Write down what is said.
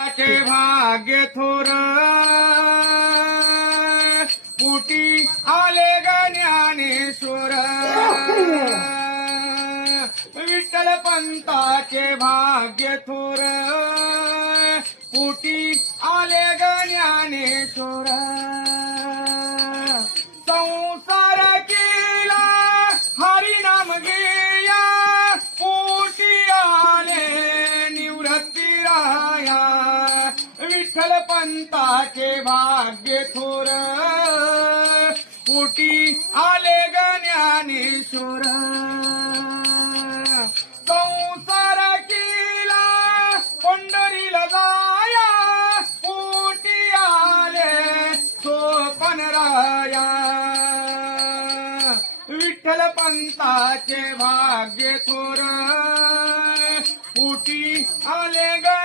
चे भाग्य थोर पुटी आले ग ज्ञानेश्वर विठ्ठल पंताचे भाग्य थोर पुटी आले ग ज्ञानेश्वर संसार केला हरिनाम घेया पोटी आले निवृत्ती राया विठ्ठल पंताचे भाग्य थोर पोटी आले ग ज्ञानेश्वर संसार केला पंढरीला जाया पोटी आले सोपन राया विठ्ठल पंताचे भाग्य थोर पोटी आले ग